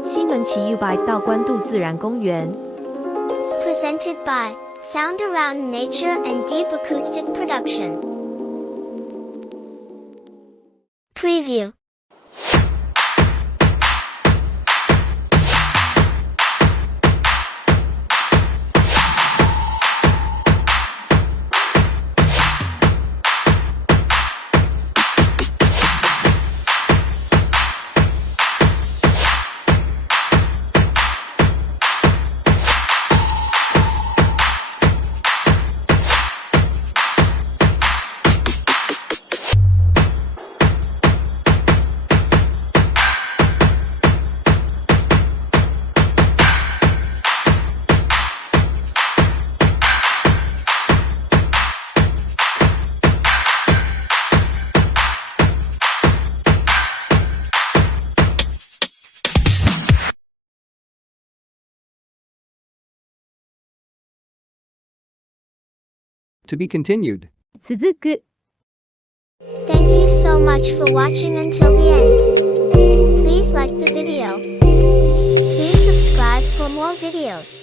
西门骑 U-Bike 到关渡自然公园。Presented by Sound Around Nature and Deep Acoustic Production. Preview. To be continued. 続く。 Thank you so much for watching until the end. Please like the video. Please subscribe for more videos.